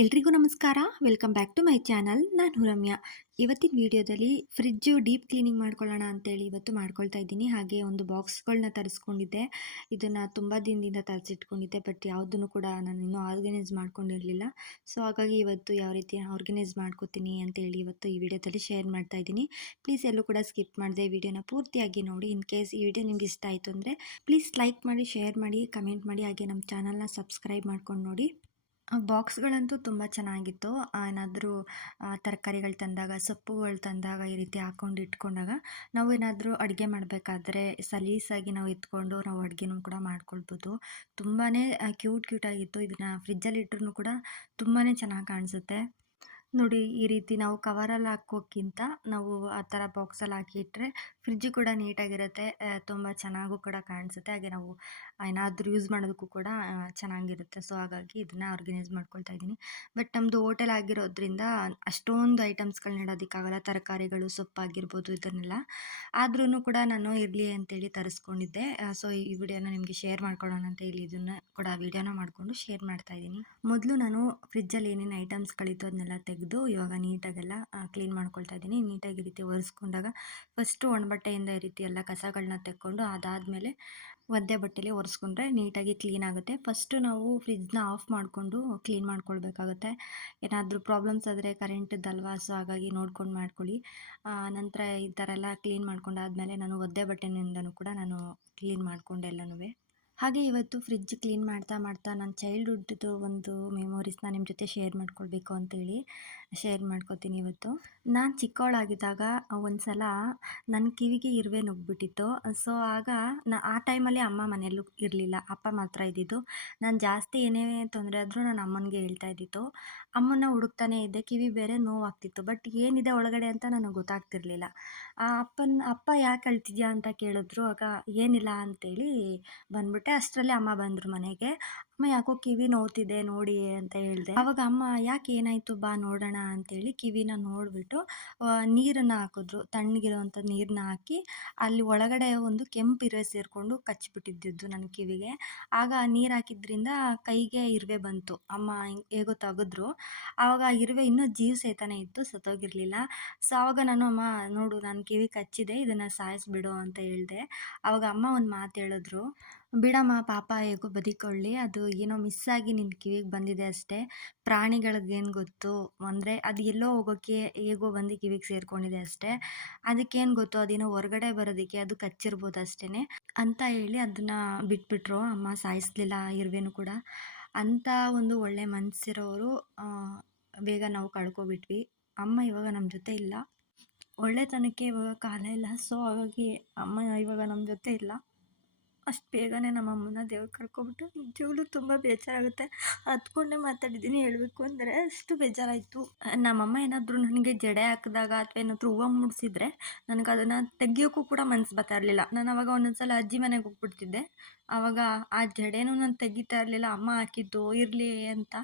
ಎಲ್ರಿಗೂ ನಮಸ್ಕಾರ. Welcome back to my channel. ನಾನು ರಮ್ಯಾ. ಇವತ್ತಿನ ವಿಡಿಯೋದಲ್ಲಿ ಫ್ರಿಡ್ಜು ಡೀಪ್ ಕ್ಲೀನಿಂಗ್ ಮಾಡ್ಕೊಳ್ಳೋಣ ಅಂತೇಳಿ ಇವತ್ತು ಮಾಡ್ಕೊಳ್ತಾ ಇದ್ದೀನಿ. ಹಾಗೆ ಒಂದು ಬಾಕ್ಸ್ಗಳನ್ನ ತರಿಸ್ಕೊಂಡಿದ್ದೆ. ಇದನ್ನು ತುಂಬ ದಿನದಿಂದ ತರಿಸಿಟ್ಕೊಂಡಿದ್ದೆ, ಬಟ್ ಯಾವುದನ್ನು ಕೂಡ ನಾನು ಇನ್ನೂ ಆರ್ಗನೈಸ್ ಮಾಡ್ಕೊಂಡಿರಲಿಲ್ಲ. ಸೊ ಹಾಗಾಗಿ ಇವತ್ತು ಯಾವ ರೀತಿ ಆರ್ಗನೈಸ್ ಮಾಡ್ಕೋತೀನಿ ಅಂತೇಳಿ ಇವತ್ತು ಈ ವಿಡಿಯೋದಲ್ಲಿ ಶೇರ್ ಮಾಡ್ತಾ ಇದ್ದೀನಿ. ಪ್ಲೀಸ್ ಎಲ್ಲೂ ಕೂಡ ಸ್ಕಿಪ್ ಮಾಡದೆ ವಿಡಿಯೋನ ಪೂರ್ತಿಯಾಗಿ ನೋಡಿ. ಇನ್ ಕೇಸ್ ಈ ವಿಡಿಯೋ ನಿಮ್ಗೆ ಇಷ್ಟ ಆಯಿತು ಅಂದರೆ ಪ್ಲೀಸ್ ಲೈಕ್ ಮಾಡಿ, ಶೇರ್ ಮಾಡಿ, ಕಮೆಂಟ್ ಮಾಡಿ, ಹಾಗೆ ನಮ್ಮ ಚಾನಲ್ನ ಸಬ್ಸ್ಕ್ರೈಬ್ ಮಾಡ್ಕೊಂಡು ನೋಡಿ. ಬಾಕ್ಸ್‌ಗಳಂತೂ ತುಂಬ ಚೆನ್ನಾಗಿತ್ತು. ಏನಾದರೂ ತರಕಾರಿಗಳು ತಂದಾಗ, ಸೊಪ್ಪುಗಳು ತಂದಾಗ ಈ ರೀತಿ ಹಾಕೊಂಡು ಇಟ್ಕೊಂಡಾಗ ನಾವು ಏನಾದರೂ ಅಡುಗೆ ಮಾಡಬೇಕಾದ್ರೆ ಸಲೀಸಾಗಿ ನಾವು ಎತ್ಕೊಂಡು ನಾವು ಅಡುಗೆನೂ ಕೂಡ ಮಾಡ್ಕೊಳ್ಬೋದು. ತುಂಬಾ ಕ್ಯೂಟಾಗಿತ್ತು. ಇದನ್ನು ಫ್ರಿಜ್ಜಲ್ಲಿ ಇಟ್ರೂ ಕೂಡ ತುಂಬಾ ಚೆನ್ನಾಗಿ ಕಾಣಿಸುತ್ತೆ. ನೋಡಿ, ಈ ರೀತಿ ನಾವು ಕವರಲ್ಲಿ ಹಾಕೋಕ್ಕಿಂತ ನಾವು ಆ ಥರ ಬಾಕ್ಸಲ್ಲಿ ಹಾಕಿ ಇಟ್ಟರೆ ಫ್ರಿಜ್ಜು ಕೂಡ ನೀಟಾಗಿರುತ್ತೆ. ತುಂಬ ಚೆನ್ನಾಗೂ ಕೂಡ ಕಾಣಿಸುತ್ತೆ. ಹಾಗೆ ನಾವು ಏನಾದರೂ ಯೂಸ್ ಮಾಡೋದಕ್ಕೂ ಕೂಡ ಚೆನ್ನಾಗಿರುತ್ತೆ. ಸೊ ಹಾಗಾಗಿ ಇದನ್ನು ಆರ್ಗನೈಸ್ ಮಾಡ್ಕೊಳ್ತಾ ಇದ್ದೀನಿ. ಬಟ್ ನಮ್ಮದು ಹೋಟೆಲ್ ಆಗಿರೋದ್ರಿಂದ ಅಷ್ಟೊಂದು ಐಟಮ್ಸ್ಗಳನ್ನ ಇಡೋದಕ್ಕಾಗಲ್ಲ. ತರಕಾರಿಗಳು, ಸೊಪ್ಪಾಗಿರ್ಬೋದು ಇದನ್ನೆಲ್ಲ. ಆದ್ರೂ ಕೂಡ ನಾನು ಇರಲಿ ಅಂತೇಳಿ ತರಿಸ್ಕೊಂಡಿದ್ದೆ. ಸೊ ಈ ವಿಡಿಯೋನ ನಿಮಗೆ ಶೇರ್ ಮಾಡ್ಕೊಳ್ಳೋಣ ಅಂತ ಹೇಳಿ ಇದನ್ನು ಕೂಡ ವಿಡಿಯೋನ ಮಾಡಿಕೊಂಡು ಶೇರ್ ಮಾಡ್ತಾ ಇದ್ದೀನಿ. ಮೊದಲು ನಾನು ಫ್ರಿಜ್ಜಲ್ಲಿ ಏನೇನು ಐಟಮ್ಸ್ಗಳಿತ್ತು ಅದನ್ನೆಲ್ಲ ತೆಗೆದು ಇವಾಗ ನೀಟಾಗೆಲ್ಲ ಕ್ಲೀನ್ ಮಾಡ್ಕೊಳ್ತಾ ಇದ್ದೀನಿ. ನೀಟಾಗಿ ಈ ರೀತಿ ಒರೆಸ್ಕೊಂಡಾಗ ಫಸ್ಟು ಒಣಬಟ್ಟೆಯಿಂದ ಈ ರೀತಿ ಎಲ್ಲ ಕಸಗಳನ್ನ ತೆಕ್ಕೊಂಡು ಅದಾದಮೇಲೆ ಒದ್ದೆ ಬಟ್ಟೆಲಿ ಒರೆಸ್ಕೊಂಡ್ರೆ ನೀಟಾಗಿ ಕ್ಲೀನ್ ಆಗುತ್ತೆ. ಫಸ್ಟು ನಾವು ಫ್ರಿಜ್ನ ಆಫ್ ಮಾಡಿಕೊಂಡು ಕ್ಲೀನ್ ಮಾಡ್ಕೊಳ್ಬೇಕಾಗುತ್ತೆ. ಏನಾದರೂ ಪ್ರಾಬ್ಲಮ್ಸ್ ಆದರೆ ಕರೆಂಟದ್ದಲ್ವಾ, ಸೊ ಹಾಗಾಗಿ ನೋಡ್ಕೊಂಡು ಮಾಡ್ಕೊಳ್ಳಿ. ನಂತರ ಈ ಥರ ಎಲ್ಲ ಕ್ಲೀನ್ ಮಾಡ್ಕೊಂಡಾದ್ಮೇಲೆ ನಾನು ಒದ್ದೆ ಬಟ್ಟೆನಿಂದನೂ ಕೂಡ ನಾನು ಕ್ಲೀನ್ ಮಾಡಿಕೊಂಡೆ ಎಲ್ಲನೂ. ಹಾಗೆ ಇವತ್ತು ಫ್ರಿಡ್ಜ್ ಕ್ಲೀನ್ ಮಾಡ್ತಾ ಮಾಡ್ತಾ ನನ್ನ ಚೈಲ್ಡ್ಹುಡ್ದು ಒಂದು ಮೆಮೊರೀಸ್ನ ನಿಮ್ಮ ಜೊತೆ ಶೇರ್ ಮಾಡ್ಕೊಳ್ಬೇಕು ಅಂತೇಳಿ ಶೇರ್ ಮಾಡ್ಕೋತೀನಿ ಇವತ್ತು. ನಾನು ಚಿಕ್ಕವಳಾಗಿದ್ದಾಗ ಒಂದು ಸಲ ನನ್ನ ಕಿವಿಗೆ ಇರುವೆ ನುಗ್ಗಿಬಿಟ್ಟಿತ್ತು. ಸೊ ಆಗ ಆ ಟೈಮಲ್ಲಿ ಅಮ್ಮ ಮನೆಯಲ್ಲೂ ಇರಲಿಲ್ಲ, ಅಪ್ಪ ಮಾತ್ರ ಇದ್ದಿದ್ದು. ನಾನು ಜಾಸ್ತಿ ಏನೇ ತೊಂದರೆ ಆದರೂ ನಾನು ಅಮ್ಮನಿಗೆ ಹೇಳ್ತಾ ಇದ್ದಿತ್ತು. ಅಮ್ಮನ ಹುಡುಕ್ತಾನೆ ಇದ್ದೆ, ಕಿವಿ ಬೇರೆ ನೋವಾಗ್ತಿತ್ತು, ಬಟ್ ಏನಿದೆ ಒಳಗಡೆ ಅಂತ ನನಗೆ ಗೊತ್ತಾಗ್ತಿರ್ಲಿಲ್ಲ. ಅಪ್ಪ ಯಾಕೆ ಅಳ್ತಿದ್ಯಾ ಅಂತ ಕೇಳಿದ್ರು. ಆಗ ಏನಿಲ್ಲ ಅಂತೇಳಿ ಬಂದ್ಬಿಟ್ಟೆ. ಅಷ್ಟರಲ್ಲೇ ಅಮ್ಮ ಬಂದರು ಮನೆಗೆ. ಅಮ್ಮ ಯಾಕೋ ಕಿವಿ ನೋವ್ತಿದೆ ನೋಡಿ ಅಂತ ಹೇಳಿದೆ. ಆವಾಗ ಅಮ್ಮ ಯಾಕೆ ಏನಾಯಿತು ಬಾ ನೋಡೋಣ ಅಂತೇಳಿ ಕಿವಿನ ನೋಡಿಬಿಟ್ಟು ನೀರನ್ನು ಹಾಕಿದ್ರು. ತಣ್ಣಗಿರೋವಂಥ ನೀರನ್ನ ಹಾಕಿ ಅಲ್ಲಿ ಒಳಗಡೆ ಒಂದು ಕೆಂಪು ಇರುವೆ ಸೇರಿಕೊಂಡು ಕಚ್ಚಿಬಿಟ್ಟಿದ್ದಿದ್ದು ನನ್ನ ಕಿವಿಗೆ. ಆಗ ನೀರು ಹಾಕಿದ್ರಿಂದ ಕೈಗೆ ಇರುವೆ ಬಂತು. ಅಮ್ಮ ಹೇಗೋ ತೆಗೆದ್ರು. ಆವಾಗ ಆ ಇರುವೆ ಇನ್ನೂ ಜೀವ ಸಹಿತನೇ ಇತ್ತು, ಸತ್ತೋಗಿರಲಿಲ್ಲ. ಸೊ ಆವಾಗ ನಾನು ಅಮ್ಮ ನೋಡು ನನ್ನ ಕಿವಿ ಕಚ್ಚಿದೆ, ಇದನ್ನು ಸಾಯಿಸ್ಬಿಡು ಅಂತ ಹೇಳಿದೆ. ಆವಾಗ ಅಮ್ಮ ಒಂದು ಮಾತು ಹೇಳಿದ್ರು, ಬಿಡಮ್ಮ ಪಾಪ ಹೇಗೋ ಬದುಕೊಳ್ಳಿ, ಅದು ಏನೋ ಮಿಸ್ಸಾಗಿ ನಿನ್ನ ಕಿವಿಗೆ ಬಂದಿದೆ ಅಷ್ಟೇ, ಪ್ರಾಣಿಗಳಿಗೇನು ಗೊತ್ತು, ಅಂದರೆ ಅದು ಎಲ್ಲೋ ಹೋಗೋಕ್ಕೆ ಹೇಗೋ ಬಂದು ಕಿವಿಗೆ ಸೇರಿಕೊಂಡಿದೆ ಅಷ್ಟೇ, ಅದಕ್ಕೇನು ಗೊತ್ತು, ಅದೇನೋ ಹೊರಗಡೆ ಬರೋದಕ್ಕೆ ಅದು ಕಚ್ಚಿರ್ಬೋದು ಅಷ್ಟೇ ಅಂತ ಹೇಳಿ ಅದನ್ನು ಬಿಟ್ಬಿಟ್ರು. ಅಮ್ಮ ಸಾಯಿಸ್ಲಿಲ್ಲ ಆ ಇರುವೆನೂ ಕೂಡ. ಅಂಥ ಒಂದು ಒಳ್ಳೆ ಮನಸ್ಸಿರೋರು ಬೇಗ ನಾವು ಕಳ್ಕೊಬಿಟ್ವಿ. ಅಮ್ಮ ಇವಾಗ ನಮ್ಮ ಜೊತೆ ಇಲ್ಲ, ಒಳ್ಳೆತನಕ್ಕೆ ಇವಾಗ ಕಾಲ ಇಲ್ಲ. ಸೊ ಹಾಗಾಗಿ ಅಮ್ಮ ಇವಾಗ ನಮ್ಮ ಜೊತೆ ಇಲ್ಲ. ಅಷ್ಟು ಬೇಗನೆ ನಮ್ಮ ಅಮ್ಮನ ದೇವ್ರು ಕಳ್ಕೊಬಿಟ್ಟು ನಿಜವಾಗ್ಲೂ ತುಂಬ ಬೇಜಾರಾಗುತ್ತೆ. ಹತ್ಕೊಂಡೇ ಮಾತಾಡಿದ್ದೀನಿ ಹೇಳಬೇಕು ಅಂದರೆ, ಅಷ್ಟು ಬೇಜಾರಾಯಿತು. ನಮ್ಮಮ್ಮ ಏನಾದರೂ ನನಗೆ ಜಡೆ ಹಾಕಿದಾಗ ಅಥವಾ ಏನಾದರೂ ಹೂವು ಮುಡಿಸಿದ್ರೆ ನನಗೆ ಅದನ್ನು ತೆಗಿಯೋಕ್ಕೂ ಕೂಡ ಮನಸ್ಸು ಬರ್ತಾ ಇರಲಿಲ್ಲ. ನಾನು ಆವಾಗ ಒಂದೊಂದು ಸಲ ಅಜ್ಜಿ ಮನೆಗೆ ಹೋಗ್ಬಿಡ್ತಿದ್ದೆ. ಆವಾಗ ಆ ಜಡೆನೂ ನಾನು ತೆಗಿತಾ ಇರಲಿಲ್ಲ, ಅಮ್ಮ ಹಾಕಿದ್ದು ಇರಲಿ ಅಂತ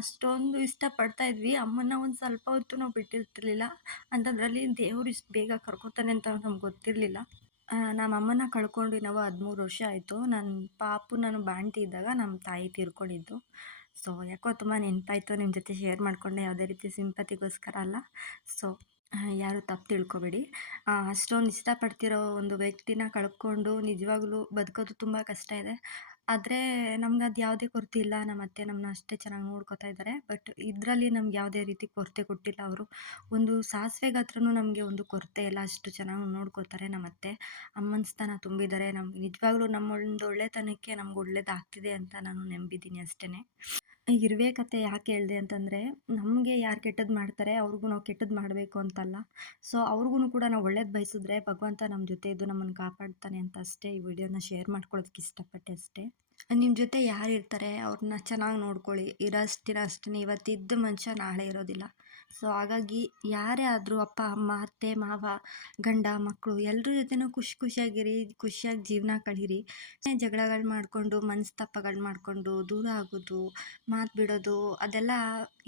ಅಷ್ಟೊಂದು ಇಷ್ಟಪಡ್ತಾ ಇದ್ವಿ. ಅಮ್ಮನ ಒಂದು ಸ್ವಲ್ಪ ಹೊತ್ತು ನಾವು ಬಿಟ್ಟಿರ್ತಿರ್ಲಿಲ್ಲ. ಅಂಥದ್ರಲ್ಲಿ ದೇವ್ರು ಇಷ್ಟು ಬೇಗ ಕರ್ಕೊತಾನೆ ಅಂತ ನಮ್ಗೆ ಗೊತ್ತಿರಲಿಲ್ಲ. ನಮ್ಮ ಅಮ್ಮನ ಕಳ್ಕೊಂಡು ನಾವು 13 ವರ್ಷ ಆಯಿತು. ನಾನು ಬಾಣ್ತಿ ಇದ್ದಾಗ ನಮ್ಮ ತಾಯಿ ತೀರ್ಕೊಂಡಿದ್ದು. ಸೊ ಯಾಕೋ ತುಂಬ ನೆನಪಾಯಿತು, ನಿಮ್ಮ ಜೊತೆ ಶೇರ್ ಮಾಡಿಕೊಂಡೆ. ಯಾವುದೇ ರೀತಿ ಸಿಂಪತಿಗೋಸ್ಕರ ಅಲ್ಲ. ಸೊ ಯಾರು ತಪ್ಪು ತಿಳ್ಕೊಬೇಡಿ. ಅಷ್ಟೊಂದು ಇಷ್ಟಪಡ್ತಿರೋ ಒಂದು ವ್ಯಕ್ತಿನ ಕಳ್ಕೊಂಡು ನಿಜವಾಗ್ಲೂ ಬದುಕೋದು ತುಂಬ ಕಷ್ಟ ಇದೆ. ಆದರೆ ನಮ್ಗೆ ಅದು ಯಾವುದೇ ಕೊರತೆ ಇಲ್ಲ. ನಮ್ಮ ಅತ್ತೆ ನಮ್ಮನ್ನ ಅಷ್ಟೇ ಚೆನ್ನಾಗಿ ನೋಡ್ಕೊತಾ ಇದ್ದಾರೆ. ಬಟ್ ಇದರಲ್ಲಿ ನಮ್ಗೆ ಯಾವುದೇ ರೀತಿ ಕೊರತೆ ಕೊಟ್ಟಿಲ್ಲ ಅವರು. ಒಂದು ಸಾಸಿವೆಗಾದ್ರೂ ನಮಗೆ ಒಂದು ಕೊರತೆ ಇಲ್ಲ, ಅಷ್ಟು ಚೆನ್ನಾಗಿ ನೋಡ್ಕೋತಾರೆ ನಮ್ಮ ಅತ್ತೆ. ಅಮ್ಮನ ಸ್ಥಾನ ತುಂಬಿದ್ದಾರೆ. ನಮ್ಗೆ ನಿಜವಾಗ್ಲೂ ನಮ್ಮ ಒಂದು ಒಳ್ಳೆತನಕ್ಕೆ ನಮ್ಗೆ ಒಳ್ಳೇದಾಗ್ತಿದೆ ಅಂತ ನಾನು ನಂಬಿದ್ದೀನಿ ಅಷ್ಟೇ. ಇರುವೆ ಕತೆ ಯಾಕೆ ಹೇಳಿದೆ ಅಂತಂದರೆ, ನಮಗೆ ಯಾರು ಕೆಟ್ಟದ್ದು ಮಾಡ್ತಾರೆ ಅವ್ರಿಗೂ ನಾವು ಕೆಟ್ಟದ್ದು ಮಾಡಬೇಕು ಅಂತಲ್ಲ. ಸೊ ಅವ್ರಿಗೂ ಕೂಡ ನಾವು ಒಳ್ಳೇದು ಬಯಸಿದ್ರೆ ಭಗವಂತ ನಮ್ಮ ಜೊತೆ ಇದ್ದು ನಮ್ಮನ್ನು ಕಾಪಾಡ್ತಾನೆ ಅಂತ ಅಷ್ಟೇ ಈ ವಿಡಿಯೋನ ಶೇರ್ ಮಾಡ್ಕೊಳ್ಳೋದಕ್ಕೆ ಇಷ್ಟಪಟ್ಟೆ ಅಷ್ಟೇ. ನಿಮ್ಮ ಜೊತೆ ಯಾರು ಇರ್ತಾರೆ ಅವ್ರನ್ನ ಚೆನ್ನಾಗಿ ನೋಡ್ಕೊಳ್ಳಿ. ಇರೋಷ್ಟು ದಿನ ಅಷ್ಟೇ. ಇವತ್ತಿದ್ದ ಮನುಷ್ಯ ನಾಳೆ ಇರೋದಿಲ್ಲ. ಸೊ ಹಾಗಾಗಿ ಯಾರೇ ಆದರೂ ಅಪ್ಪ, ಅಮ್ಮ, ಅತ್ತೆ, ಮಾವ, ಗಂಡ, ಮಕ್ಕಳು ಎಲ್ರ ಜೊತೆನೂ ಖುಷಿಯಾಗಿರಿ, ಖುಷಿಯಾಗಿ ಜೀವನ ಕಳೀರಿ. ಜಗಳಗಳು ಮಾಡಿಕೊಂಡು, ಮನಸ್ತಾಪಗಳು ಮಾಡಿಕೊಂಡು, ದೂರ ಆಗೋದು, ಮಾತು ಬಿಡೋದು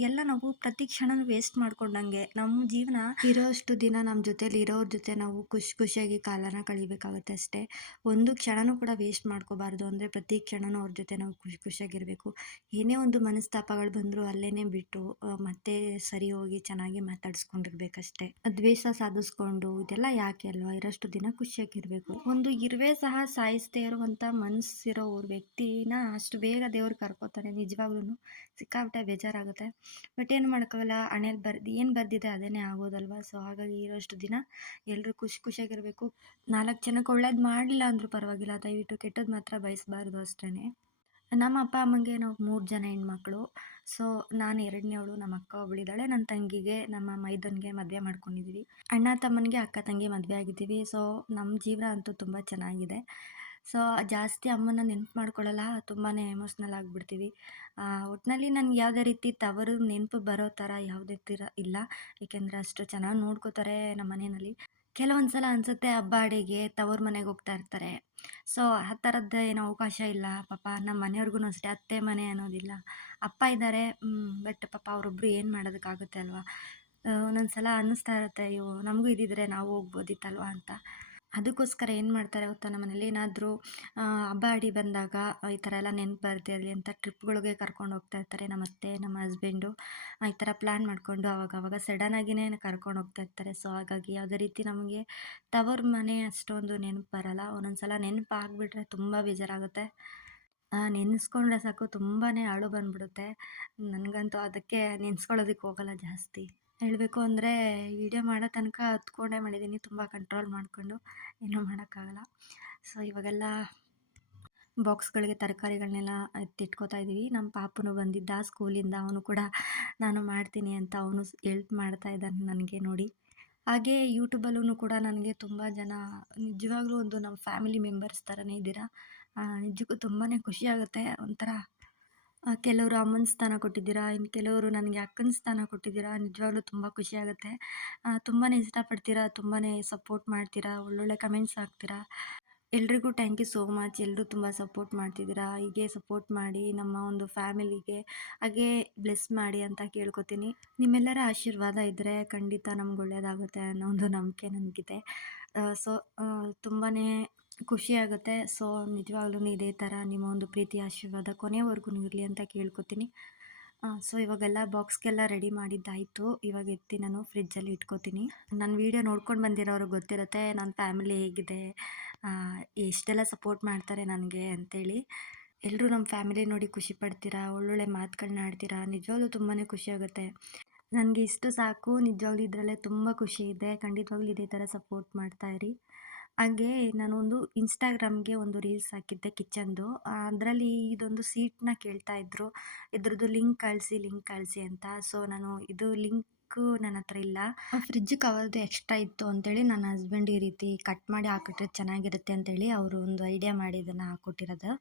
ಎಲ್ಲ ನಾವು ಪ್ರತಿ ಕ್ಷಣನೂ ವೇಸ್ಟ್ ಮಾಡ್ಕೊಂಡಂಗೆ. ನಮ್ಮ ಜೀವನ ಇರೋಷ್ಟು ದಿನ ನಮ್ಮ ಜೊತೇಲಿ ಇರೋರ ಜೊತೆ ನಾವು ಖುಷಿಯಾಗಿ ಕಾಲನ ಕಳಿಬೇಕಾಗುತ್ತೆ ಅಷ್ಟೇ. ಒಂದು ಕ್ಷಣನೂ ಕೂಡ ವೇಸ್ಟ್ ಮಾಡ್ಕೋಬಾರ್ದು. ಅಂದರೆ ಪ್ರತಿ ಕ್ಷಣನೂ ಅವ್ರ ಜೊತೆ ನಾವು ಖುಷಿಯಾಗಿರಬೇಕು. ಏನೇ ಒಂದು ಮನಸ್ತಾಪಗಳು ಬಂದರೂ ಅಲ್ಲೇನೇ ಬಿಟ್ಟು ಮತ್ತೆ ಸರಿ ಹೋಗಿ ಚೆನ್ನಾಗಿ ಮಾತಾಡಿಸ್ಕೊಂಡಿರ್ಬೇಕಷ್ಟೇ. ದ್ವೇಷ ಸಾಧಿಸ್ಕೊಂಡು ಇದೆಲ್ಲ ಯಾಕೆ ಅಲ್ವಾ? ಇರೋಷ್ಟು ದಿನ ಖುಷಿಯಾಗಿರ್ಬೇಕು. ಒಂದು ಇರುವೆ ಸಹ ಸಾಯಿಸದೇ ಇರುವಂಥ ಮನಸ್ಸಿರೋ ವ್ಯಕ್ತಿನ ಅಷ್ಟು ಬೇಗ ದೇವ್ರು ಕರ್ಕೋತಾನೆ. ನಿಜವಾಗ್ಲೂ ಸಿಕ್ಕಾಪಟ್ಟೆ ಬೇಜಾರಾಗುತ್ತೆ. ಬಟ್ ಏನು ಮಾಡೋಕ್ಕಾಗಲ್ಲ, ಹಣೆಯಲ್ಲಿ ಏನು ಬರ್ದಿದೆ ಅದೇನೇ ಆಗೋದಲ್ವಾ. ಸೊ ಹಾಗಾಗಿ ಇರೋಷ್ಟು ದಿನ ಎಲ್ಲರೂ ಖುಷಿಯಾಗಿರಬೇಕು. 4 ಜನಕ್ಕೆ ಒಳ್ಳೇದು ಮಾಡಲಿಲ್ಲ ಅಂದರೂ ಪರವಾಗಿಲ್ಲ, ದಯವಿಟ್ಟು ಕೆಟ್ಟದ್ದು ಮಾತ್ರ ಬಯಸಬಾರ್ದು ಅಷ್ಟೇ. ನಮ್ಮ ಅಪ್ಪ ಅಮ್ಮಂಗೆ ನಾವು 3 ಜನ ಹೆಣ್ಮಕ್ಳು. ಸೊ ನಾನು 2ನೇವಳು, ನಮ್ಮ ಅಕ್ಕ ಒಬ್ಬಳಿದ್ದಾಳೆ, ನನ್ನ ತಂಗಿಗೆ, ನಮ್ಮ ಮೈದನ್ಗೆ ಮದುವೆ ಮಾಡ್ಕೊಂಡಿದ್ದೀವಿ. ಅಣ್ಣ ತಮ್ಮನಿಗೆ ಅಕ್ಕ ತಂಗಿ ಮದುವೆ ಆಗಿದ್ದೀವಿ. ಸೊ ನಮ್ಮ ಜೀವನ ಅಂತೂ ತುಂಬ ಚೆನ್ನಾಗಿದೆ. ಸೊ ಜಾಸ್ತಿ ಅಮ್ಮನ ನೆನಪು ಮಾಡ್ಕೊಳ್ಳಲ್ಲ, ತುಂಬಾ ಎಮೋಷ್ನಲ್ ಆಗಿಬಿಡ್ತೀವಿ. ಒಟ್ಟಿನಲ್ಲಿ ನನಗೆ ಯಾವುದೇ ರೀತಿ ತವರು ನೆನಪು ಬರೋ ಥರ ಯಾವುದೇ ಇಲ್ಲ. ಏಕೆಂದರೆ ಅಷ್ಟು ಚೆನ್ನಾಗಿ ನೋಡ್ಕೋತಾರೆ ನಮ್ಮ ಮನೆಯಲ್ಲಿ. ಕೆಲವೊಂದು ಸಲ ಅನಿಸುತ್ತೆ, ಹಬ್ಬ ಅಡೆಗೆ ತವರು ಮನೆಗೆ ಹೋಗ್ತಾ ಇರ್ತಾರೆ. ಸೊ ಆ ಥರದ್ದು ಏನು ಅವಕಾಶ ಇಲ್ಲ ಪಾಪ. ನಮ್ಮ ಮನೆಯವ್ರಿಗೂ ಅಷ್ಟೇ ಅತ್ತೆ ಮನೆ ಅನ್ನೋದಿಲ್ಲ. ಅಪ್ಪ ಇದ್ದಾರೆ, ಬಟ್ ಪಾಪ ಅವರೊಬ್ಬರು ಏನು ಮಾಡೋದಕ್ಕಾಗುತ್ತೆ ಅಲ್ವಾ. ಒಂದೊಂದು ಸಲ ಅನ್ನಿಸ್ತಾ ಇರುತ್ತೆ, ಅಯ್ಯೋ ನಮಗೂ ಇದ್ದಿದ್ರೆ ನಾವು ಹೋಗ್ಬೋದಿತ್ತಲ್ವಾ ಅಂತ. ಅದಕ್ಕೋಸ್ಕರ ಏನು ಮಾಡ್ತಾರೆ ಗೊತ್ತಾ, ನಮ್ಮ ಮನೇಲಿ ಏನಾದರೂ ಹಬ್ಬ ಅಡಿ ಬಂದಾಗ ಈ ಥರ ಎಲ್ಲ ನೆನಪು ಬರ್ದಿರಲಿ ಅಂತ ಟ್ರಿಪ್ಗಳಿಗೆ ಕರ್ಕೊಂಡು ಹೋಗ್ತಾ ಇರ್ತಾರೆ ನಮ್ಮ ಅತ್ತೆ, ನಮ್ಮ ಹಸ್ಬೆಂಡು. ಈ ಥರ ಪ್ಲ್ಯಾನ್ ಮಾಡಿಕೊಂಡು ಅವಾಗವಾಗ ಸಡನ್ನಾಗಿಯೇ ಕರ್ಕೊಂಡು ಹೋಗ್ತಾ ಇರ್ತಾರೆ. ಸೊ ಹಾಗಾಗಿ ಯಾವುದೇ ರೀತಿ ನಮಗೆ ತವರು ಮನೆ ಅಷ್ಟೊಂದು ನೆನಪು ಬರಲ್ಲ. ಒಂದೊಂದು ಸಲ ನೆನಪು ಆಗಿಬಿಟ್ರೆ ತುಂಬ ಬೇಜಾರಾಗುತ್ತೆ. ನೆನೆಸ್ಕೊಂಡ್ರೆ ಸಾಕು ತುಂಬಾ ಅಳು ಬಂದ್ಬಿಡುತ್ತೆ. ನನಗಂತೂ ಅದಕ್ಕೆ ನೆನೆಸ್ಕೊಳ್ಳೋದಕ್ಕೆ ಹೋಗಲ್ಲ ಜಾಸ್ತಿ. ಹೇಳಬೇಕು ಅಂದರೆ ವಿಡಿಯೋ ಮಾಡೋ ತನಕ ಹತ್ಕೊಂಡೇ ಮಾಡಿದ್ದೀನಿ, ತುಂಬ ಕಂಟ್ರೋಲ್ ಮಾಡಿಕೊಂಡು. ಏನೂ ಮಾಡೋಕ್ಕಾಗಲ್ಲ. ಸೊ ಇವಾಗೆಲ್ಲ ಬಾಕ್ಸ್ಗಳಿಗೆ ತರಕಾರಿಗಳನ್ನೆಲ್ಲ ಎತ್ತಿಟ್ಕೋತಾ ಇದ್ದೀವಿ. ನಮ್ಮ ಪಾಪುನು ಬಂದಿದ್ದ ಸ್ಕೂಲಿಂದ, ಅವನು ಕೂಡ ನಾನು ಮಾಡ್ತೀನಿ ಅಂತ ಅವನು ಹೆಲ್ಪ್ ಮಾಡ್ತಾ ಇದ್ದಾನೆ ನನಗೆ ನೋಡಿ. ಹಾಗೆ ಯೂಟ್ಯೂಬಲ್ಲೂ ಕೂಡ ನನಗೆ ತುಂಬ ಜನ ನಿಜವಾಗ್ಲೂ ಒಂದು ನಮ್ಮ ಫ್ಯಾಮಿಲಿ ಮೆಂಬರ್ಸ್ ಥರನೇ ಇದ್ದೀರಾ. ನಿಜಕ್ಕೂ ತುಂಬಾ ಖುಷಿಯಾಗುತ್ತೆ. ಒಂಥರ ಕೆಲವರು ಅಮ್ಮನ ಸ್ಥಾನ ಕೊಟ್ಟಿದ್ದೀರಾ, ಇನ್ನು ಕೆಲವರು ನನಗೆ ಅಕ್ಕನ ಸ್ಥಾನ ಕೊಟ್ಟಿದ್ದೀರಾ. ನಿಜವಾಗ್ಲೂ ತುಂಬ ಖುಷಿಯಾಗುತ್ತೆ. ತುಂಬಾ ಇಷ್ಟಪಡ್ತೀರಾ, ತುಂಬಾ ಸಪೋರ್ಟ್ ಮಾಡ್ತೀರಾ, ಒಳ್ಳೊಳ್ಳೆ ಕಮೆಂಟ್ಸ್ ಹಾಕ್ತೀರಾ. ಎಲ್ರಿಗೂ ಥ್ಯಾಂಕ್ ಯು ಸೋ ಮಚ್. ಎಲ್ಲರೂ ತುಂಬ ಸಪೋರ್ಟ್ ಮಾಡ್ತಿದ್ದೀರಾ. ಹೀಗೆ ಸಪೋರ್ಟ್ ಮಾಡಿ ನಮ್ಮ ಒಂದು ಫ್ಯಾಮಿಲಿಗೆ ಹಾಗೇ ಬ್ಲೆಸ್ ಮಾಡಿ ಅಂತ ಕೇಳ್ಕೊತೀನಿ. ನಿಮ್ಮೆಲ್ಲರ ಆಶೀರ್ವಾದ ಇದ್ದರೆ ಖಂಡಿತ ನಮ್ಗೆ ಒಳ್ಳೆಯದಾಗುತ್ತೆ ಅನ್ನೋ ಒಂದು ನಂಬಿಕೆ ನನಗಿದೆ. ಸೊ ತುಂಬಾ ಖುಷಿಯಾಗುತ್ತೆ. ಸೊ ನಿಜವಾಗ್ಲೂ ಇದೇ ಥರ ನಿಮ್ಮ ಒಂದು ಪ್ರೀತಿ ಆಶೀರ್ವಾದ ಕೊನೆವರೆಗೂ ಇರಲಿ ಅಂತ ಕೇಳ್ಕೊತೀನಿ. ಸೊ ಇವಾಗೆಲ್ಲ ಬಾಕ್ಸ್ಗೆಲ್ಲ ರೆಡಿ ಮಾಡಿದ್ದಾಯಿತು. ಇವಾಗ ಎತ್ತಿ ನಾನು ಫ್ರಿಜ್ಜಲ್ಲಿ ಇಟ್ಕೋತೀನಿ. ನನ್ನ ವೀಡಿಯೋ ನೋಡ್ಕೊಂಡು ಬಂದಿರೋರಿಗೆ ಗೊತ್ತಿರುತ್ತೆ ನನ್ನ ಫ್ಯಾಮಿಲಿ ಹೇಗಿದೆ, ಎಷ್ಟೆಲ್ಲ ಸಪೋರ್ಟ್ ಮಾಡ್ತಾರೆ ನನಗೆ ಅಂತೇಳಿ. ಎಲ್ಲರೂ ನಮ್ಮ ಫ್ಯಾಮಿಲಿ ನೋಡಿ ಖುಷಿ ಪಡ್ತೀರಾ, ಒಳ್ಳೊಳ್ಳೆ ಮಾತುಗಳನ್ನ ಆಡ್ತೀರಾ. ನಿಜವಾಗ್ಲೂ ತುಂಬಾ ಖುಷಿಯಾಗುತ್ತೆ. ನನಗೆ ಇಷ್ಟು ಸಾಕು. ನಿಜವಾಗ್ಲೂ ಇದರಲ್ಲೇ ತುಂಬ ಖುಷಿ ಇದೆ. ಖಂಡಿತವಾಗ್ಲೂ ಇದೇ ಥರ ಸಪೋರ್ಟ್ ಮಾಡ್ತಾ ಇರಿ. ಹಾಗೆ ನಾನೊಂದು ಇನ್ಸ್ಟಾಗ್ರಾಮ್ಗೆ ಒಂದು ರೀಲ್ಸ್ ಹಾಕಿದ್ದೆ ಕಿಚನ್ದು. ಅದರಲ್ಲಿ ಇದೊಂದು ಸ್ವೀಟ್‌ನ ಕೇಳ್ತಾ ಇದ್ರು. ಇದ್ರದ್ದು ಲಿಂಕ್ ಕಳಿಸಿ ಅಂತ. ಸೊ ನಾನು ಇದು ಲಿಂಕು ನನ್ನ ಹತ್ರ ಇಲ್ಲ. ಫ್ರಿಡ್ಜ್ ಕವರ್ದು ಎಕ್ಸ್ಟ್ರಾ ಇತ್ತು ಅಂತೇಳಿ ನನ್ನ ಹಸ್ಬೆಂಡ್ ಈ ರೀತಿ ಕಟ್ ಮಾಡಿ ಹಾಕಿಟ್ರೆ ಚೆನ್ನಾಗಿರುತ್ತೆ ಅಂತೇಳಿ ಅವರು ಒಂದು ಐಡಿಯಾ ಮಾಡಿ ಇದನ್ನು ಹಾಕ್ಕೊಟ್ಟಿರೋದು.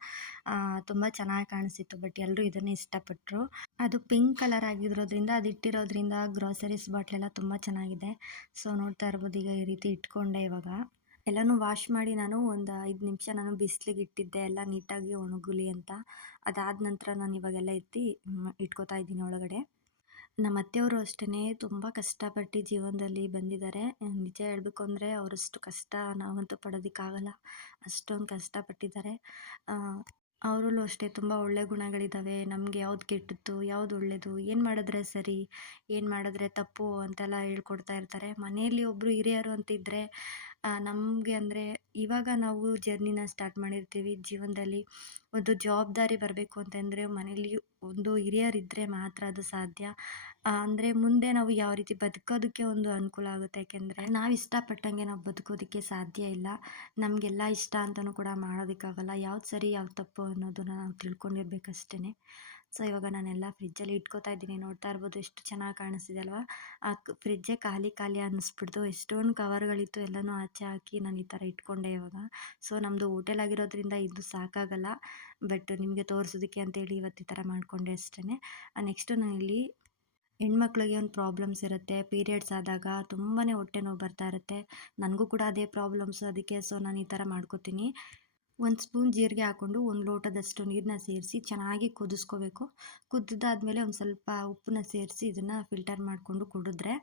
ತುಂಬ ಚೆನ್ನಾಗಿ ಕಾಣಿಸ್ತಿತ್ತು, ಬಟ್ ಎಲ್ಲರೂ ಇದನ್ನೇ ಇಷ್ಟಪಟ್ಟರು. ಅದು ಪಿಂಕ್ ಕಲರ್ ಆಗಿರೋದ್ರಿಂದ, ಅದು ಇಟ್ಟಿರೋದ್ರಿಂದ ಗ್ರೋಸರೀಸ್ ಬಾಟ್ಲೆಲ್ಲ ತುಂಬ ಚೆನ್ನಾಗಿದೆ. ಸೊ ನೋಡ್ತಾ ಇರ್ಬೋದು, ಈಗ ಈ ರೀತಿ ಇಟ್ಕೊಂಡೆ. ಇವಾಗ ಎಲ್ಲನೂ ವಾಶ್ ಮಾಡಿ ನಾನು ಒಂದು 5 ನಿಮಿಷ ನಾನು ಬಿಸಿಲಿಗೆ ಇಟ್ಟಿದ್ದೆ, ಎಲ್ಲ ನೀಟಾಗಿ ಒಣಗಲಿ ಅಂತ. ಅದಾದ ನಂತರ ನಾನು ಇವಾಗೆಲ್ಲ ಎತ್ತಿ ಇಟ್ಕೋತಾ ಇದ್ದೀನಿ ಒಳಗಡೆ. ನಮ್ಮ ಅತ್ತೆಯವರು ಅಷ್ಟೇ ತುಂಬ ಕಷ್ಟಪಟ್ಟು ಜೀವನದಲ್ಲಿ ಬಂದಿದ್ದಾರೆ. ನಿಜ ಹೇಳಬೇಕು ಅಂದರೆ ಅವರಷ್ಟು ಕಷ್ಟ ನಾವಂತೂ ಪಡೋದಕ್ಕಾಗಲ್ಲ. ಅಷ್ಟೊಂದು ಕಷ್ಟಪಟ್ಟಿದ್ದಾರೆ. ಅವರಲ್ಲೂ ಅಷ್ಟೇ ತುಂಬ ಒಳ್ಳೆ ಗುಣಗಳಿದ್ದಾವೆ. ನಮಗೆ ಯಾವ್ದು ಕೆಟ್ಟದ್ದು, ಯಾವ್ದು ಒಳ್ಳೆಯದು, ಏನು ಮಾಡಿದ್ರೆ ಸರಿ, ಏನು ಮಾಡಿದ್ರೆ ತಪ್ಪು ಅಂತೆಲ್ಲ ಹೇಳ್ಕೊಡ್ತಾ ಇರ್ತಾರೆ. ಮನೆಯಲ್ಲಿ ಒಬ್ಬರು ಹಿರಿಯರು ಅಂತ ಇದ್ದರೆ ನಮಗೆ ಅಂದರೆ ಇವಾಗ ನಾವು ಜರ್ನಿನ ಸ್ಟಾರ್ಟ್ ಮಾಡಿರ್ತೀವಿ ಜೀವನದಲ್ಲಿ. ಒಂದು ಜವಾಬ್ದಾರಿ ಬರಬೇಕು ಅಂತಂದರೆ ಮನೇಲಿ ಒಂದು ಹಿರಿಯರಿದ್ದರೆ ಮಾತ್ರ ಅದು ಸಾಧ್ಯ. ಅಂದರೆ ಮುಂದೆ ನಾವು ಯಾವ ರೀತಿ ಬದುಕೋದಕ್ಕೆ ಒಂದು ಅನುಕೂಲ ಆಗುತ್ತೆ. ಯಾಕೆಂದರೆ ನಾವು ಇಷ್ಟಪಟ್ಟಂಗೆ ನಾವು ಬದುಕೋದಕ್ಕೆ ಸಾಧ್ಯ ಇಲ್ಲ. ನಮಗೆಲ್ಲ ಇಷ್ಟ ಅಂತಲೂ ಕೂಡ ಮಾಡೋದಕ್ಕಾಗಲ್ಲ. ಯಾವ್ದು ಸರಿ ಯಾವ್ದು ತಪ್ಪು ಅನ್ನೋದನ್ನ ನಾವು ತಿಳ್ಕೊಂಡಿರ್ಬೇಕಷ್ಟೇ. ಸೊ ಇವಾಗ ನಾನೆಲ್ಲ ಫ್ರಿಜ್ಜಲ್ಲಿ ಇಟ್ಕೋತಾ ಇದ್ದೀನಿ. ನೋಡ್ತಾ ಇರ್ಬೋದು ಎಷ್ಟು ಚೆನ್ನಾಗಿ ಕಾಣಿಸ್ತಿದೆ ಅಲ್ವಾ. ಫ್ರಿಜ್ಜೇ ಖಾಲಿ ಖಾಲಿ ಅನ್ನಿಸ್ಬಿಡ್ತು. ಎಷ್ಟೊಂದು ಕವರ್ಗಳಿತ್ತು, ಎಲ್ಲನೂ ಆಚೆ ಹಾಕಿ ನಾನು ಈ ಥರ ಇಟ್ಕೊಂಡೆ ಇವಾಗ. ಸೊ ನಮ್ಮದು ಹೋಟೆಲ್ ಆಗಿರೋದ್ರಿಂದ ಇದು ಸಾಕಾಗಲ್ಲ. ಬಟ್ ನಿಮಗೆ ತೋರಿಸೋದಕ್ಕೆ ಅಂತೇಳಿ ಇವತ್ತು ಈ ಥರ ಮಾಡಿಕೊಂಡೆ ಅಷ್ಟೇ. ನೆಕ್ಸ್ಟು ನಾನಿಲ್ಲಿ ಹೆಣ್ಮಕ್ಳಿಗೆ ಒಂದು ಪ್ರಾಬ್ಲಮ್ಸ್ ಇರುತ್ತೆ. ಪೀರಿಯಡ್ಸ್ ಆದಾಗ ತುಂಬಾ ಹೊಟ್ಟೆ ನೋವು ಬರ್ತಾ ಇರುತ್ತೆ. ನನಗೂ ಕೂಡ ಅದೇ ಪ್ರಾಬ್ಲಮ್ಸ್ ಅದಕ್ಕೆ ನಾನು ಈ ಥರ ಮಾಡ್ಕೋತೀನಿ. 1 ಸ್ಪೂನ್ ಜೀರಿಗೆ ಹಾಕ್ಕೊಂಡು 1 ಲೋಟದಷ್ಟು ನೀರನ್ನ ಸೇರಿಸಿ ಚೆನ್ನಾಗಿ ಕುದಿಸ್ಕೋಬೇಕು. ಕುದಿದಾದ್ಮೇಲೆ ಒಂದು ಸ್ವಲ್ಪ ಉಪ್ಪನ್ನ ಸೇರಿಸಿ ಇದನ್ನು ಫಿಲ್ಟರ್ ಮಾಡಿಕೊಂಡು ಕುಡಿದ್ರೆ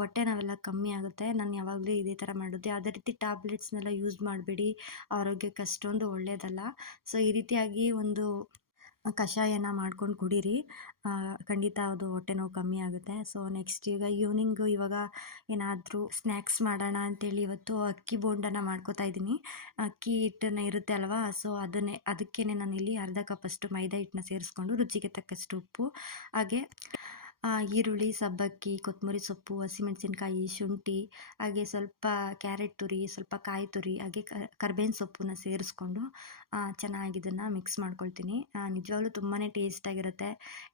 ಹೊಟ್ಟೆ ನೋವೆಲ್ಲ ಕಮ್ಮಿ ಆಗುತ್ತೆ. ನಾನು ಯಾವಾಗಲೂ ಇದೇ ಥರ ಮಾಡೋದು. ಯಾವುದೇ ರೀತಿ ಟ್ಯಾಬ್ಲೆಟ್ಸ್‌ನೆಲ್ಲ ಯೂಸ್ ಮಾಡಬೇಡಿ. ಆರೋಗ್ಯಕ್ಕೆ ಅಷ್ಟೊಂದು ಒಳ್ಳೆಯದಲ್ಲ. ಈ ರೀತಿಯಾಗಿ ಒಂದು ಕಷಾಯನ ಮಾಡ್ಕೊಂಡು ಕುಡೀರಿ. ಖಂಡಿತ ಅದು ಹೊಟ್ಟೆ ನೋವು ಕಮ್ಮಿ ಆಗುತ್ತೆ. ನೆಕ್ಸ್ಟ್ ಈಗ ಈವ್ನಿಂಗು ಇವಾಗ ಏನಾದರೂ ಸ್ನ್ಯಾಕ್ಸ್ ಮಾಡೋಣ ಅಂತೇಳಿ ಇವತ್ತು ಅಕ್ಕಿ ಬೋಂಡನ ಮಾಡ್ಕೋತಾ ಇದ್ದೀನಿ. ಅಕ್ಕಿ ಹಿಟ್ಟನ್ನ ಇರುತ್ತೆ ಅಲ್ವಾ? ಅದಕ್ಕೇನೆ ನಾನಿಲ್ಲಿ ಅರ್ಧ ಕಪ್ಪಷ್ಟು ಮೈದಾ ಹಿಟ್ಟನ್ನ ಸೇರಿಸ್ಕೊಂಡು ರುಚಿಗೆ ತಕ್ಕಷ್ಟು ಉಪ್ಪು, ಹಾಗೆ ಈರುಳ್ಳಿ, ಸಬ್ಬಕ್ಕಿ, ಕೊತ್ತಂಬರಿ ಸೊಪ್ಪು, ಹಸಿಮೆಣಸಿನಕಾಯಿ, ಶುಂಠಿ, ಹಾಗೆ ಸ್ವಲ್ಪ ಕ್ಯಾರೆಟ್ ತುರಿ, ಸ್ವಲ್ಪ ಕಾಯಿ ತುರಿ, ಹಾಗೆ ಕರ್ಬೇವಿನ ಸೊಪ್ಪನ್ನ ಸೇರಿಸ್ಕೊಂಡು ಚೆನ್ನಾಗಿ ಇದನ್ನು ಮಿಕ್ಸ್ ಮಾಡ್ಕೊಳ್ತೀನಿ. ನಿಜವಾಗ್ಲೂ ತುಂಬಾ ಟೇಸ್ಟಾಗಿರುತ್ತೆ.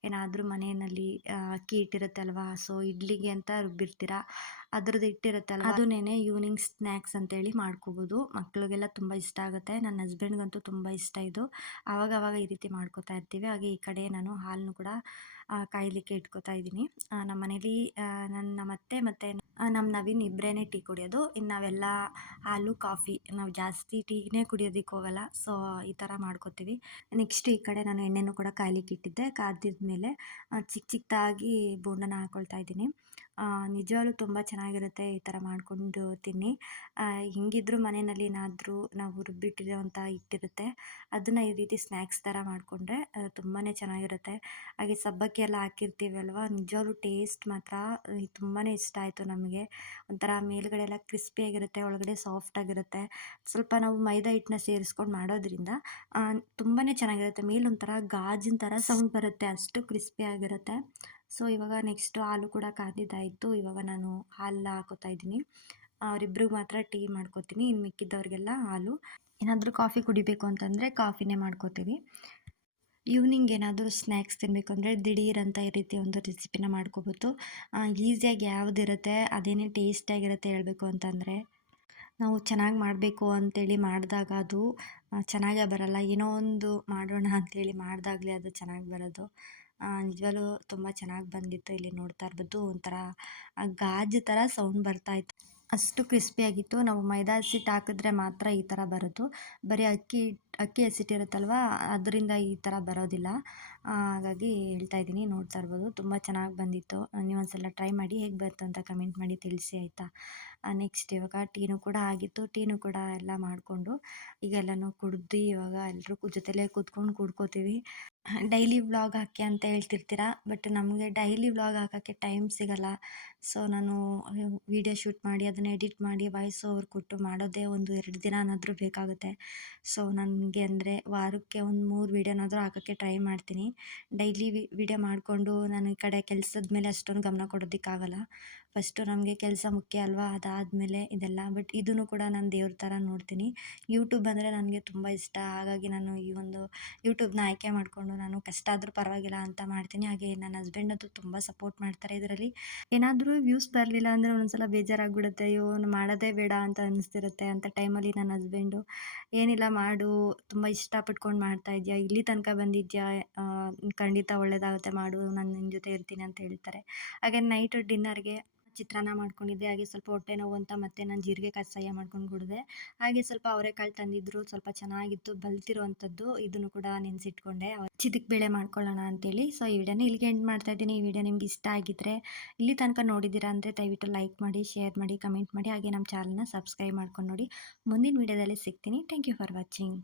ಏನಾದರೂ ಮನೆಯಲ್ಲಿ ಅಕ್ಕಿ ಹಿಟ್ಟಿರುತ್ತೆ ಅಲ್ವಾ? ಇಡ್ಲಿಗೆ ಅಂತ ರುಬ್ಬಿರ್ತೀರ, ಅದ್ರದ್ದು ಹಿಟ್ಟಿರುತ್ತಲ್ವ ಅದನ್ನೇ ಈವ್ನಿಂಗ್ ಸ್ನ್ಯಾಕ್ಸ್ ಅಂತೇಳಿ ಮಾಡ್ಕೋಬೋದು. ಮಕ್ಳಿಗೆಲ್ಲ ತುಂಬ ಇಷ್ಟ ಆಗುತ್ತೆ. ನನ್ನ ಹಸ್ಬೆಂಡ್ಗಂತೂ ತುಂಬ ಇಷ್ಟ ಇದು. ಆವಾಗವಾಗ ಈ ರೀತಿ ಮಾಡ್ಕೋತಾ ಇರ್ತೀವಿ. ಹಾಗೆ ಈ ಕಡೆ ನಾನು ಹಾಲನ್ನು ಕೂಡ ಕಾಯಲಿಕ್ಕೆ ಇಟ್ಕೋತಾ ಇದ್ದೀನಿ. ನಮ್ಮ ಮನೇಲಿ ನಮ್ಮ ಅತ್ತೆ ಮತ್ತು ನಮ್ಮ ನವೀನ್ ಇಬ್ಬರೇ ಟೀ ಕುಡಿಯೋದು. ಇನ್ನು ನಾವೆಲ್ಲ ಹಾಲು, ಕಾಫಿ ನಾವು ಜಾಸ್ತಿ ಟೀನೇ ಕುಡಿಯೋದಕ್ಕೆ ಹೋಗಲ್ಲ. ಈ ಥರ ಮಾಡ್ಕೋತೀವಿ. ನೆಕ್ಸ್ಟ್ ಈ ಕಡೆ ನಾನು ಎಣ್ಣೆನೂ ಕೂಡ ಕಾಯ್ಲಿಕ್ಕೆ ಇಟ್ಟಿದ್ದೆ. ಕಾದಿದ್ಮೇಲೆ ಚಿಕ್ಕ ಚಿಕ್ಕದಾಗಿ ಬೋಂಡನ ಹಾಕ್ಕೊಳ್ತಾ ಇದ್ದೀನಿ. ನಿಜವಾಗ್ಲೂ ತುಂಬ ಚೆನ್ನಾಗಿರುತ್ತೆ ಈ ಥರ ಮಾಡಿಕೊಂಡು ತಿನ್ನಿ. ಹೆಂಗಿದ್ರು ಮನೆಯಲ್ಲಿ ಏನಾದರೂ ನಾವು ರುಬ್ಬಿಟ್ಟಿರೋವಂಥ ಹಿಟ್ಟಿರುತ್ತೆ, ಅದನ್ನು ಈ ರೀತಿ ಸ್ನ್ಯಾಕ್ಸ್ ಥರ ಮಾಡಿಕೊಂಡ್ರೆ ತುಂಬಾ ಚೆನ್ನಾಗಿರುತ್ತೆ. ಹಾಗೆ ಸಬ್ಬಕ್ಕಿ ಎಲ್ಲ ಹಾಕಿರ್ತೀವಲ್ವ, ನಿಜವಾಗ್ಲೂ ಟೇಸ್ಟ್ ಮಾತ್ರ ತುಂಬಾ ಇಷ್ಟ ಆಯಿತು ನಮಗೆ. ಒಂಥರ ಮೇಲ್ಗಡೆ ಎಲ್ಲ ಕ್ರಿಸ್ಪಿಯಾಗಿರುತ್ತೆ, ಒಳಗಡೆ ಸಾಫ್ಟಾಗಿರುತ್ತೆ. ಸ್ವಲ್ಪ ನಾವು ಮೈದಾ ಹಿಟ್ಟನ್ನ ಸೇರಿಸ್ಕೊಂಡು ಮಾಡೋದ್ರಿಂದ ತುಂಬಾ ಚೆನ್ನಾಗಿರುತ್ತೆ. ಮೇಲೊಂಥರ ಗಾಜಿನ ಥರ ಸೌಂಡ್ ಬರುತ್ತೆ, ಅಷ್ಟು ಕ್ರಿಸ್ಪಿಯಾಗಿರುತ್ತೆ. ಇವಾಗ ನೆಕ್ಸ್ಟು ಹಾಲು ಕೂಡ ಕಾದಿದ್ದಾಯಿತು. ಇವಾಗ ನಾನು ಹಾಲು ಹಾಕೋತಾ ಇದ್ದೀನಿ. ಅವರಿಬ್ರಿಗೆ ಮಾತ್ರ ಟೀ ಮಾಡ್ಕೋತೀನಿ. ಇನ್ನು ಮಿಕ್ಕಿದ್ದವ್ರಿಗೆಲ್ಲ ಹಾಲು. ಏನಾದರೂ ಕಾಫಿ ಕುಡಿಬೇಕು ಅಂತಂದರೆ ಕಾಫಿನೇ ಮಾಡ್ಕೋತೀವಿ. ಈವ್ನಿಂಗ್ ಏನಾದರೂ ಸ್ನ್ಯಾಕ್ಸ್ ತಿನ್ನಬೇಕು ಅಂದರೆ ದಿಢೀರಂತ ಈ ರೀತಿ ಒಂದು ರೆಸಿಪಿನ ಮಾಡ್ಕೋಬೋದು. ಈಸಿಯಾಗಿ ಯಾವುದಿರುತ್ತೆ ಅದೇನೇ ಟೇಸ್ಟಿಯಾಗಿರುತ್ತೆ ಹೇಳಬೇಕು ಅಂತಂದರೆ. ನಾವು ಚೆನ್ನಾಗಿ ಮಾಡಬೇಕು ಅಂತೇಳಿ ಮಾಡಿದಾಗ ಅದು ಚೆನ್ನಾಗೇ ಬರಲ್ಲ. ಏನೋ ಒಂದು ಮಾಡೋಣ ಅಂತೇಳಿ ಮಾಡಿದಾಗಲೇ ಅದು ಚೆನ್ನಾಗಿ ಬರೋದು. ನಿಜವಾಗ್ಲೂ ತುಂಬ ಚೆನ್ನಾಗಿ ಬಂದಿತ್ತು. ಇಲ್ಲಿ ನೋಡ್ತಾ ಇರ್ಬೋದು, ಒಂಥರ ಗಾಜು ಥರ ಸೌಂಡ್ ಬರ್ತಾಯಿತ್ತು. ಅಷ್ಟು ಕ್ರಿಸ್ಪಿಯಾಗಿತ್ತು. ನಾವು ಮೈದಾ ಹಸಿಟ್ಟು ಹಾಕಿದ್ರೆ ಮಾತ್ರ ಈ ಥರ ಬರೋದು. ಬರೀ ಅಕ್ಕಿ ಹಸಿಟ್ಟಿರುತ್ತಲ್ವ, ಅದರಿಂದ ಈ ಥರ ಬರೋದಿಲ್ಲ. ಹಾಗಾಗಿ ಹೇಳ್ತಾ ಇದ್ದೀನಿ, ನೋಡ್ತಾ ಇರ್ಬೋದು. ತುಂಬ ಚೆನ್ನಾಗಿ ಬಂದಿತ್ತು. ನೀವೊಂದ್ಸಲ ಟ್ರೈ ಮಾಡಿ, ಹೇಗೆ ಬಂತು ಅಂತ ಕಮೆಂಟ್ ಮಾಡಿ ತಿಳಿಸಿ ಆಯಿತಾ. ನೆಕ್ಸ್ಟ್ ಇವಾಗ ಟೀನೂ ಕೂಡ ಆಗಿತ್ತು. ಟೀನೂ ಕೂಡ ಎಲ್ಲ ಮಾಡಿಕೊಂಡು ಈಗ ಎಲ್ಲನೂ ಕುಡ್ದು ಇವಾಗ ಎಲ್ಲರೂ ಜೊತೆಲೇ ಕೂತ್ಕೊಂಡು ಕುಡ್ಕೋತೀವಿ. ಡೈಲಿ ವ್ಲಾಗ್ ಹಾಕಿ ಅಂತ ಹೇಳ್ತಿರ್ತೀರ, ಬಟ್ ನಮಗೆ ಡೈಲಿ ವ್ಲಾಗ್ ಹಾಕೋಕ್ಕೆ ಟೈಮ್ ಸಿಗಲ್ಲ. ನಾನು ವೀಡಿಯೋ ಶೂಟ್ ಮಾಡಿ ಅದನ್ನು ಎಡಿಟ್ ಮಾಡಿ ವಾಯ್ಸ್ ಓವರ್ ಕೊಟ್ಟು ಮಾಡೋದೇ 1-2 ದಿನನಾದರೂ ಬೇಕಾಗುತ್ತೆ. ನನಗೆ ಅಂದರೆ ವಾರಕ್ಕೆ ಒಂದು 3 ವೀಡಿಯೋನಾದರೂ ಹಾಕೋಕ್ಕೆ ಟ್ರೈ ಮಾಡ್ತೀನಿ. ಡೈಲಿ ವೀಡಿಯೋ ಮಾಡಿಕೊಂಡು ನಾನು ಈ ಕಡೆ ಕೆಲಸದ ಮೇಲೆ ಅಷ್ಟೊಂದು ಗಮನ ಕೊಡೋದಕ್ಕಾಗಲ್ಲ. ಫಸ್ಟು ನಮಗೆ ಕೆಲಸ ಮುಖ್ಯ ಅಲ್ವಾ, ಅದಾದಮೇಲೆ ಇದೆಲ್ಲ. ಬಟ್ ಇದನ್ನು ಕೂಡ ನಾನು ದೇವ್ರ ಥರ ನೋಡ್ತೀನಿ. ಯೂಟ್ಯೂಬ್ ಅಂದರೆ ನನಗೆ ತುಂಬ ಇಷ್ಟ. ಹಾಗಾಗಿ ನಾನು ಈ ಒಂದು ಯೂಟ್ಯೂಬ್ನ ಆಯ್ಕೆ ಮಾಡಿಕೊಂಡು ನಾನು ಕಷ್ಟ ಆದರೂ ಪರವಾಗಿಲ್ಲ ಅಂತ ಮಾಡ್ತೀನಿ. ಹಾಗೆ ನನ್ನ ಹಸ್ಬೆಂಡ್ ಅಂತೂ ತುಂಬ ಸಪೋರ್ಟ್ ಮಾಡ್ತಾರೆ ಇದರಲ್ಲಿ. ಏನಾದರೂ ವ್ಯೂಸ್ ಬರಲಿಲ್ಲ ಅಂದರೆ ಒಂದೊಂದ್ಸಲ ಬೇಜಾರಾಗ್ಬಿಡುತ್ತೆ. ಅಯ್ಯೋ ಮಾಡೋದೇ ಬೇಡ ಅಂತ ಅನ್ನಿಸ್ತಿರುತ್ತೆ. ಅಂಥ ಟೈಮಲ್ಲಿ ನನ್ನ ಹಸ್ಬೆಂಡು ಏನಿಲ್ಲ ಮಾಡು, ತುಂಬ ಇಷ್ಟಪಟ್ಕೊಂಡು ಮಾಡ್ತಾ ಇದೆಯಾ, ಇಲ್ಲಿ ತನಕ ಬಂದಿದ್ಯಾ, ಖಂಡಿತ ಒಳ್ಳೆಯದಾಗುತ್ತೆ ಮಾಡು, ನಾನು ನಿನ್ನ ಜೊತೆ ಇರ್ತೀನಿ ಅಂತ ಹೇಳ್ತಾರೆ. ಹಾಗೆ ನೈಟ್ ಡಿನ್ನರ್ಗೆ ಚಿತ್ರಾನ್ನ ಮಾಡ್ಕೊಂಡಿದ್ದೆ. ಹಾಗೆ ಸ್ವಲ್ಪ ಹೊಟ್ಟೆ ನೋವು ಅಂತ ಮತ್ತೆ ನಾನು ಜೀರಿಗೆ ಕಷಾಯ ಮಾಡ್ಕೊಂಡು ಕುಡಿದೆ. ಹಾಗೆ ಸ್ವಲ್ಪ ಅವರೆಕಾಳು ತಂದಿದ್ದರು, ಸ್ವಲ್ಪ ಚೆನ್ನಾಗಿತ್ತು ಬಲ್ತಿರೋವಂಥದ್ದು. ಇದನ್ನು ಕೂಡ ನೆನೆಸಿಟ್ಕೊಂಡೆ ಚಿದಕ್ ಬೇಳೆ ಮಾಡ್ಕೊಳ್ಳೋಣ ಅಂತೇಳಿ. ಈ ವಿಡಿಯೋನ ಇಲ್ಲಿಗೆ ಎಂಡ್ ಮಾಡ್ತಾ ಇದ್ದೀನಿ. ಈ ವಿಡಿಯೋ ನಿಮ್ಗೆ ಇಷ್ಟ ಆಗಿದ್ದರೆ, ಇಲ್ಲಿ ತನಕ ನೋಡಿದ್ದೀರಾ ಅಂದರೆ ದಯವಿಟ್ಟು ಲೈಕ್ ಮಾಡಿ, ಶೇರ್ ಮಾಡಿ, ಕಮೆಂಟ್ ಮಾಡಿ, ಹಾಗೆ ನಮ್ಮ ಚಾನಲ್ನ ಸಬ್ಸ್ಕ್ರೈಬ್ ಮಾಡ್ಕೊಂಡು ನೋಡಿ. ಮುಂದಿನ ವಿಡಿಯೋದಲ್ಲಿ ಸಿಗ್ತೀನಿ. Thank you for watching.